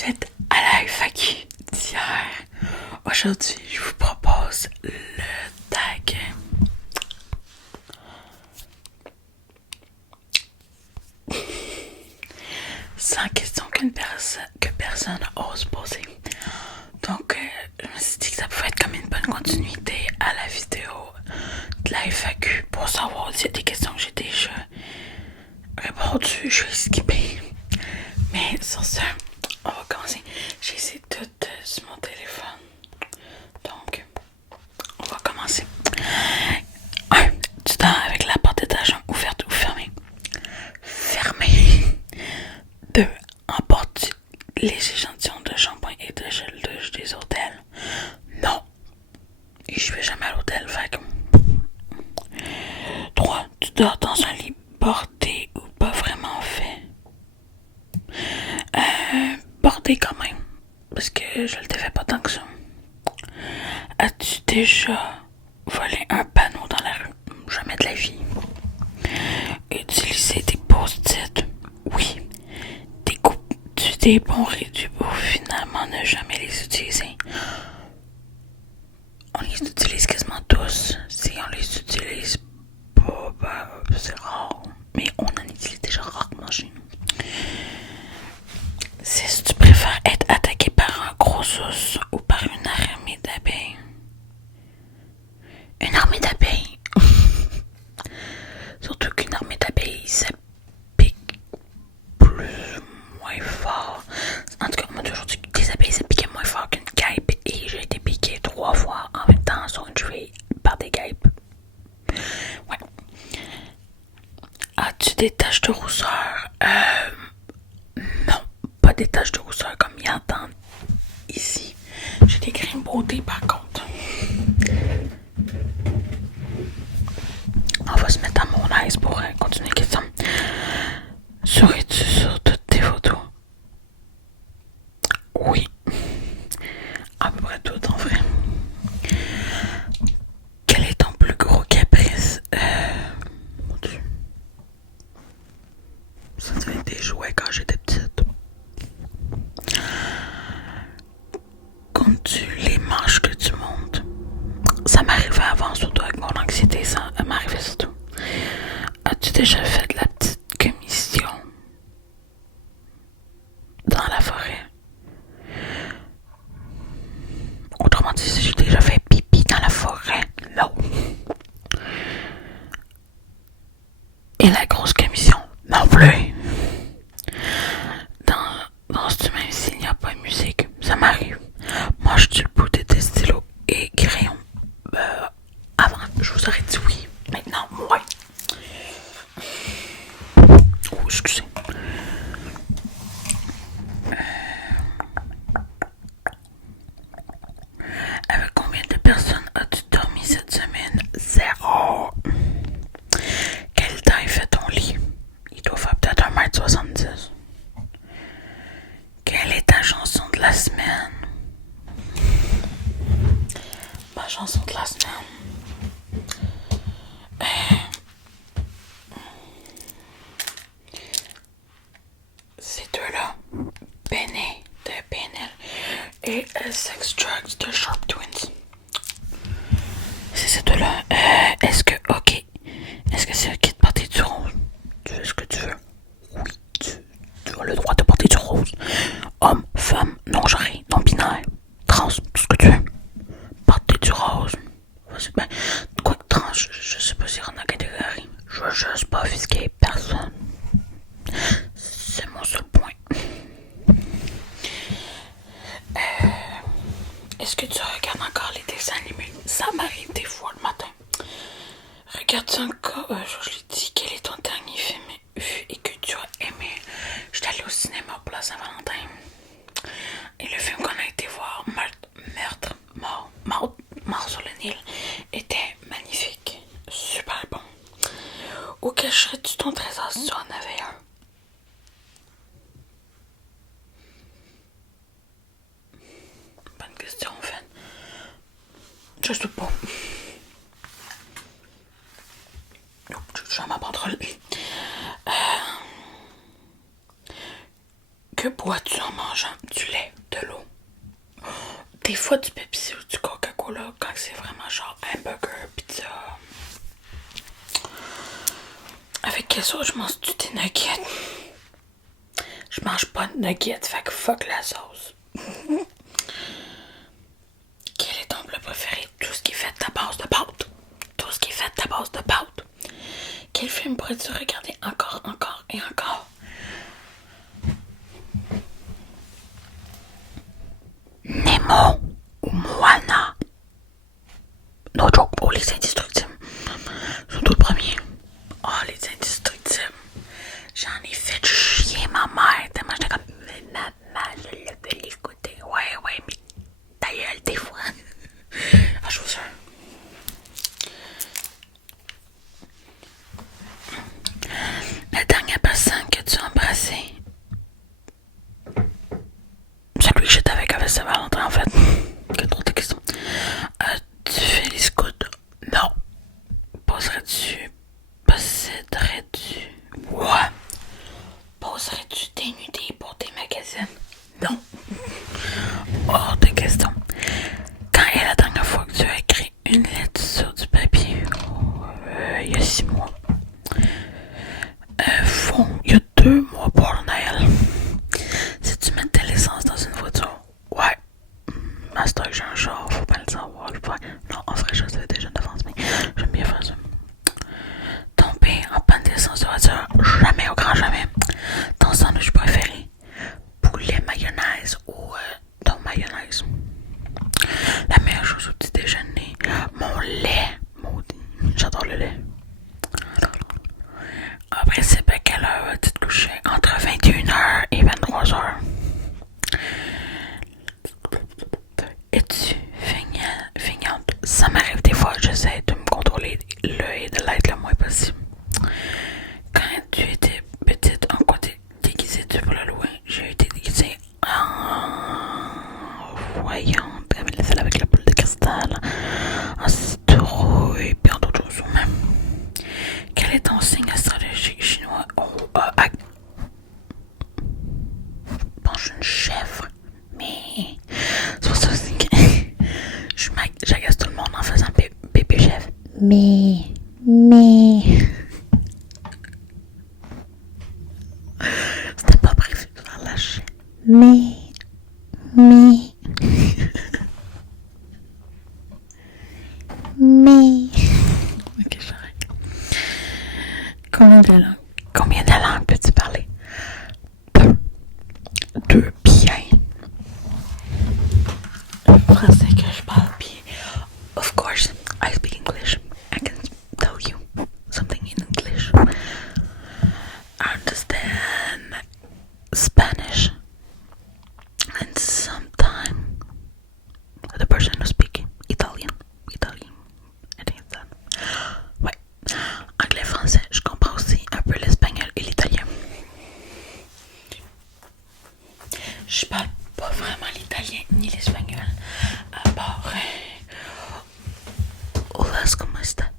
suite à la FAQ d'hier, aujourd'hui, je vous propose le tag. Sans question que personne ose poser. Donc, je me suis dit que ça pouvait être comme une bonne continuité à la vidéo de la FAQ pour savoir s'il y a des questions que j'ai déjà répondues. Je vais skipper. Mais sur ce, on va commencer. J'ai essayé tout sur mon téléphone. Donc, on va commencer. 1. Tu dors avec la porte de ta chambre ouverte ou fermée? Fermée. 2. Emportes-tu les échantillons de shampoing et de gel douche des hôtels? Non. Et je vais jamais à l'hôtel, fait que... 3. Tu dors dans un lit bordé ou pas vraiment fait? Bordé quand même. Parce que je le défais pas tant que ça. As-tu déjà volé un panneau dans la rue? Jamais de la vie. Utiliser des post-it? Oui. Découpes-tu des bons réduits pour finalement ne jamais les utiliser? On les utilise quasiment tous. Si on les utilise pas, c'est rare. Mais on en utilise déjà rarement chez nous. Si tu préfères être attaqué par un gros ours ou par une armée d'abeilles? Une armée d'abeilles? Surtout qu'une armée d'abeilles, ça pique plus ou moins fort. En tout cas, moi aujourd'hui, des abeilles, ça piquait moins fort qu'une guêpe. Et j'ai été piqué 3 fois en même temps sur une cheville par des guêpes. Ouais. As-tu des taches de rousseur? Non, pas des taches de rousseur comme il y entend ici. J'ai des grains de beauté par contre. On va se mettre à mon aise pour continuer la question. Souris-tu sur toutes tes photos? Oui. À peu près toutes en vrai. Quel est ton plus gros caprice? Mon Dieu. Ça devait être des jouets quand j'étais petite. Comptes-tu les marches que tu montes? Ça m'arrivait avant, surtout avec mon anxiété, ça m'arrivait surtout. As-tu déjà fait de la petite commission dans la forêt? Autrement dit, si j'ai déjà fait pipi dans la forêt? Non. Et la grosse commission? Non plus. Danses-tu même s'il n'y a pas de musique? Ça m'arrive. Manges-tu le bout de tes stylos et crayons? Avant, je vous aurais dit oui. Maintenant, ouais. Oh, excusez. Avec combien de personnes as-tu dormi cette semaine? 0. Quelle taille fait ton lit? Il doit faire peut-être 1m70. Quelle est ta chanson de la semaine? Ma chanson de la semaine. Ces deux-là. Benny de PNL et Sex Drugs de Sharp Twins. C'est ces deux-là. Est-ce que c'est ok de porter du rose? Tu fais ce que tu veux. Oui, tu as le droit de porter du rose. Homme, femme, non-genré, non-binaire, trans, tout ce que tu veux. Porter du rose. Ben, quoi que trans, je sais pas si on a catégorie. Je veux juste pas offusquer personne. C'est mon seul point. Est-ce que tu regardes encore les dessins animés? Ça m'arrive des fois le matin. Regarde-tu encore, je l'ai dit, quel est ton dernier film vu et que tu as aimé? J'étais allée au cinéma pour la Saint-Valentin. Et le film qu'on a été voir, Mort sur le Nil, était magnifique. Super bon. Où cacherais-tu ton trésor si tu en avais un? Bonne question en fait. Je sais pas. Je vais m'abandonner. Que bois-tu en mangeant du lait, de l'eau? Des fois du Pepsi ou du Coca-Cola quand c'est vraiment genre hamburger, pizza. Avec quelle sauce je mange-tu des nuggets? Je mange pas de nuggets, fait que fuck la sauce. Quel est ton plat préféré? Tout ce qui est fait à base de pâte. Tout ce qui est fait à base de pâte. Quel film pourrais-tu regarder encore et encore? Nemo ou Moana? No joke. Oh, les indestructibles. Sont tout le premier. Oh, les indestructibles. J'en ai fait chier ma mère. Tellement j'étais comme, mais maman, je le veux l'écouter. Ouais, mais ta gueule, des fois. Ah, je vous jure. La dernière personne que tu as embrassée. Celui que j'étais avec Saint-Valentin, en fait. Quelle drôle de question. Tu fais les scouts? Non. Posséderais-tu? Ouais. Poserais-tu tes nudés pour tes magazines? Non. Hors de question. Quand est la dernière fois que tu as écrit une lettre sur du papier? Il y a 6 mois. Il y a 2 mois pour Noël. Si tu mettais l'essence dans une voiture, ouais. Master, j'ai un char, faut pas le savoir. Non, en vrai, je savais déjà d'avance, mais j'aime bien faire ça. Tomber en panne d'essence de voiture, jamais au grand jamais. Ton sandwich préféré? Poulet mayonnaise ou ton mayonnaise? La meilleure chose au petit déjeuner? Mon lait. Maudit. J'adore le lait. Après, c'est à quelle heure vas-tu te coucher? Entre 21h et 23h. Es-tu feignante? Ça m'arrive des fois, j'essaie de me contrôler et de l'être le moins possible. Quand tu étais petite, en quoi t'es déguisée-tu pour l'Halloween? J'ai été déguisée en voyante, comme celle avec la boule de cristal, en citrouille, puis en d'autres choses même. Quel est ton signe astrologique chinois? Bon, je suis une chèvre, mais c'est pour ça aussi que j'agace tout le monde en faisant bébé chèvre. Mais c'était pas prévu de faire la chèvre. Mais ok, j'arrête. Combien de langues peux-tu parler? Deux bien. Le français que je parle bien. Of course, I speak English. I can tell you something in English. I understand Spanish. And sometimes the person who speaks Italian. I think it's that. Ouais. Anglais, français, je comprends aussi un peu l'espagnol et l'italien. Je parle pas vraiment l'italien ni l'espagnol. À part Hola, ¿cómo está?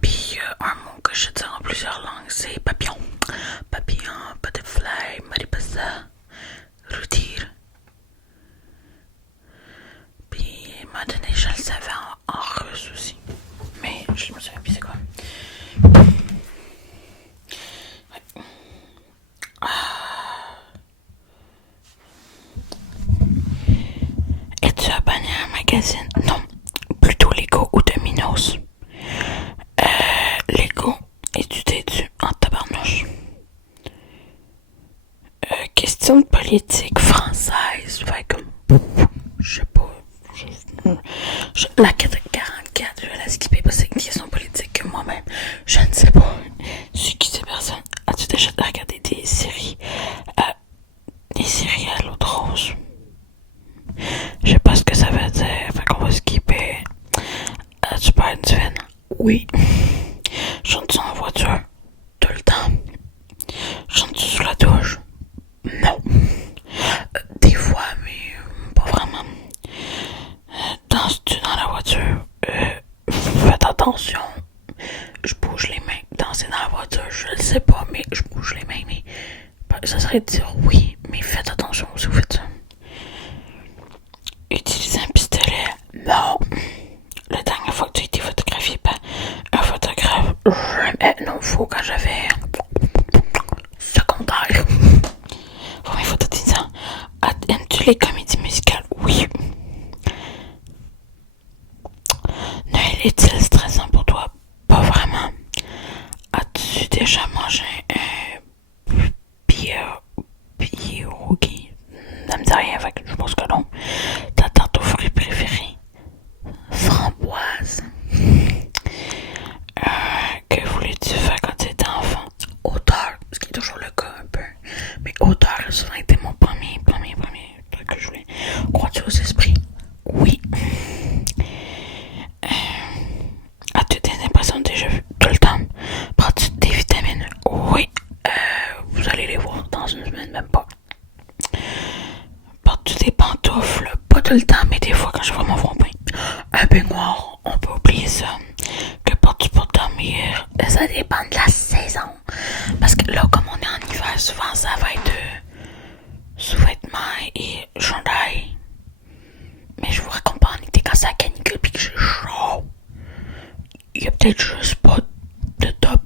Puis un mot que je dis en plusieurs langues, c'est papillon. Papillon, butterfly, mariposa, rôtir. Puis à un moment donné, je le savais en russe aussi. Mais je me souviens plus c'est quoi. Ouais. Es-tu abonné à un magazine? Non. Plutôt Lego ou Domino's? Lego. Et tu t'es-tu en tabarnouche? Question de politique française. Fait comme. Je sais pas. La 44, je vais la skipper parce que c'est une question politique que moi-même, je ne sais pas. C'est qui ces personnes? As-tu déjà regardé des séries? Des séries à l'eau de rose? Je sais pas ce que ça veut dire. Fait qu'on va skipper. Tu parles du vin? Oui. Chante-tu en voiture? Tout le temps. Chante-tu sous la douche? Non. Des fois, mais pas vraiment. Danses-tu dans la voiture? Faites attention. Je bouge les mains. Danser dans la voiture, je le sais pas, mais je bouge les mains, mais ça serait de dire oui, mais faites attention si vous faites ça. Utiliser un pistolet, non. La dernière fois que tu as été photographié par un photographe, jamais, non, faux, quand j'avais secondaire. Pour mes photos disant, aimes-tu les comédies musicales? Oui. Noël est-il stressant pour toi? Pas vraiment. As-tu déjà mangé un pierogi? Ça me dit rien, fait que je pense que non. Ta tarte aux fruits préférée? Framboise. Que voulais-tu faire quand tu étais enfant? Auteur, ce qui est toujours le cas un peu. Mais auteur a souvent été mon premier truc que je voulais. Crois-tu aux esprits? Oui. As-tu des impressions déjà vues tout le temps? Prends-tu des vitamines? Oui. Vous allez les voir dans une semaine, même pas. Portes-tu des pantoufles? Pas tout le temps, mais des fois quand je vois mon fond bain. Un baignoire, on peut oublier ça. Que portes-tu pour dormir? Ça dépend de la saison. Parce que là, comme on est en hiver, souvent ça va être sous-vêtements et chandail. Mais je vous raconte pas en été quand c'est la canicule pis que j'ai chaud. Il y a peut-être juste pas de top.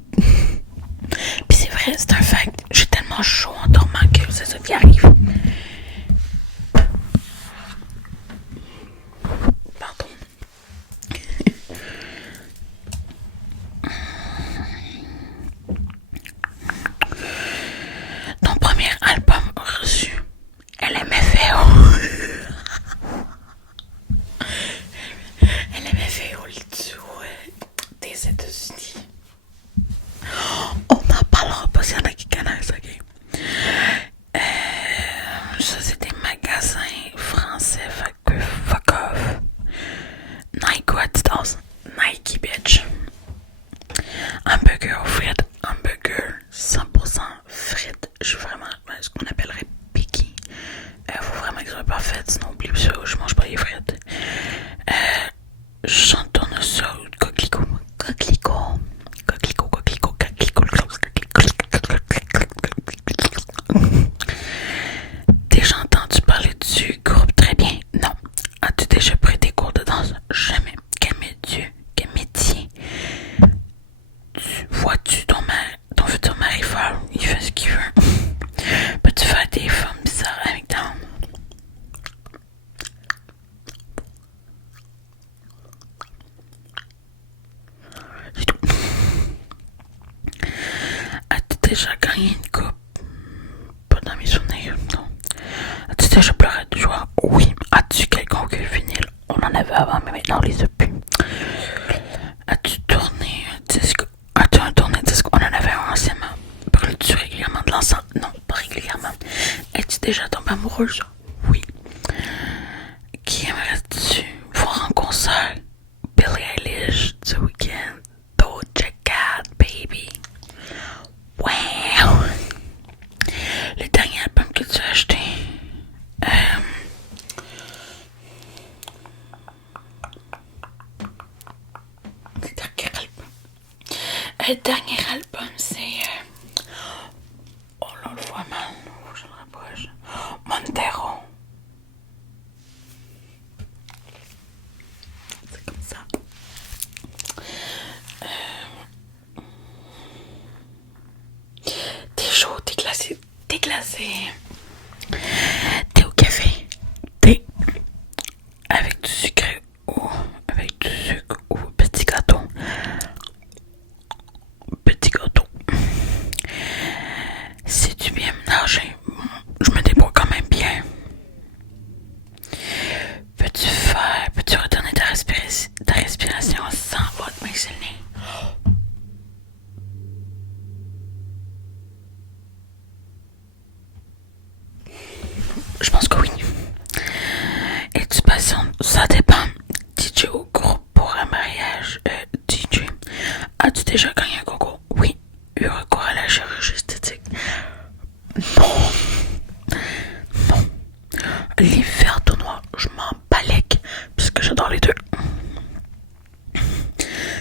Pis c'est vrai, c'est un fact. J'ai tellement chaud en dormant que c'est ça qui arrive. Pardon. Ton premier album reçu, LMFAO. LMFAO, le duo des États-Unis. On n'en parlera pas s'il y en a qui connaissent, ok? Ça, c'est des magasins français, fait que fuck off. Nike ou Adidas? Nike, bitch. Hamburger ou frites? Hamburger, 100% frites. Je suis vraiment ce qu'on appellerait picky. Faut vraiment que ce soit parfait, sinon oublie ça, je mange pas les frites. Chante tournesol, coquelicot. Coquelicot. Coquelicot, coquelicot, coquelicot. Déjà entendu parler du groupe Très Bien? Non. As-tu déjà pris des cours de danse? Jamais. Quel métier vois-tu ton futur mari faire? Il fait ce qu'il veut. Peux-tu faire des formes bizarres avec ta C'est tout. As-tu déjà gagné une coupe? Pas dans mes souvenirs, non. As-tu déjà pleuré de joie? Oui. As-tu quelconque vinyle? On en avait avant, mais maintenant on les a plus. As-tu tourné un disque? As-tu un tourné disque? On en avait un anciennement. Brûles-tu régulièrement de l'encens? Non, pas régulièrement. Es-tu déjà tombé amoureuse? Oui. Qui aimerais-tu voir en concert? Billie Eilish, The Weeknd, Doja Cat, baby. Wow! Le dernier album que tu as acheté? Le dernier album, c'est... Oh là, on le voit mal. Je le rapproche. Montero. C'est comme ça. T'es chaud, t'es glacé. T'es glacé. T'es au café. T'es avec du sucre ou avec du sucre ou petit gâteau. Petit gâteau. Si tu bien ménager, je me débrouille quand même bien. Peux-tu retourner ta respiration sans votre main sur le nez? Je pense que oui. Es-tu patient? Ça dépend. DJ au groupe pour un mariage. DJ. As-tu déjà gagné un concours? Oui. Eu recours à la chirurgie esthétique? Non. Non. Les verres tout noirs, je m'en balèque puisque j'adore les deux.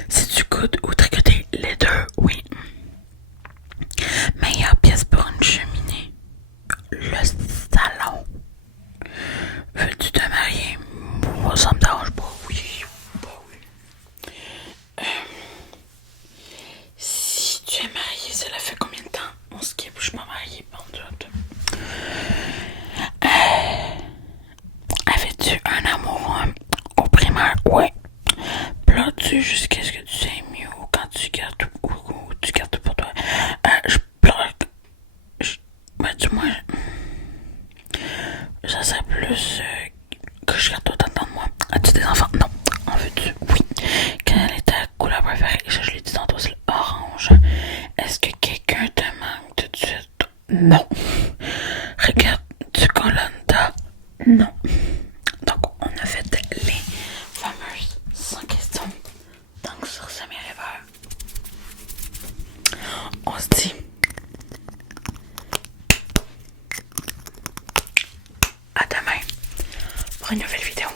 Si tu coudres ou tricoter, les deux, oui. Meilleure pièce pour une cheminée? Ça serait plus que je garde autant de moi. As-tu des enfants? Non. En veux-tu? Oui. Quelle est ta couleur préférée? Ça, je l'ai dit tantôt, c'est l'orange. Est-ce que quelqu'un te manque tout de suite? Non. Regarde-tu Colanta? Non. Donc, on a fait les fameuses 100 questions. Donc, sur ce, mes rêveurs, on se dit à demain pour une nouvelle vidéo.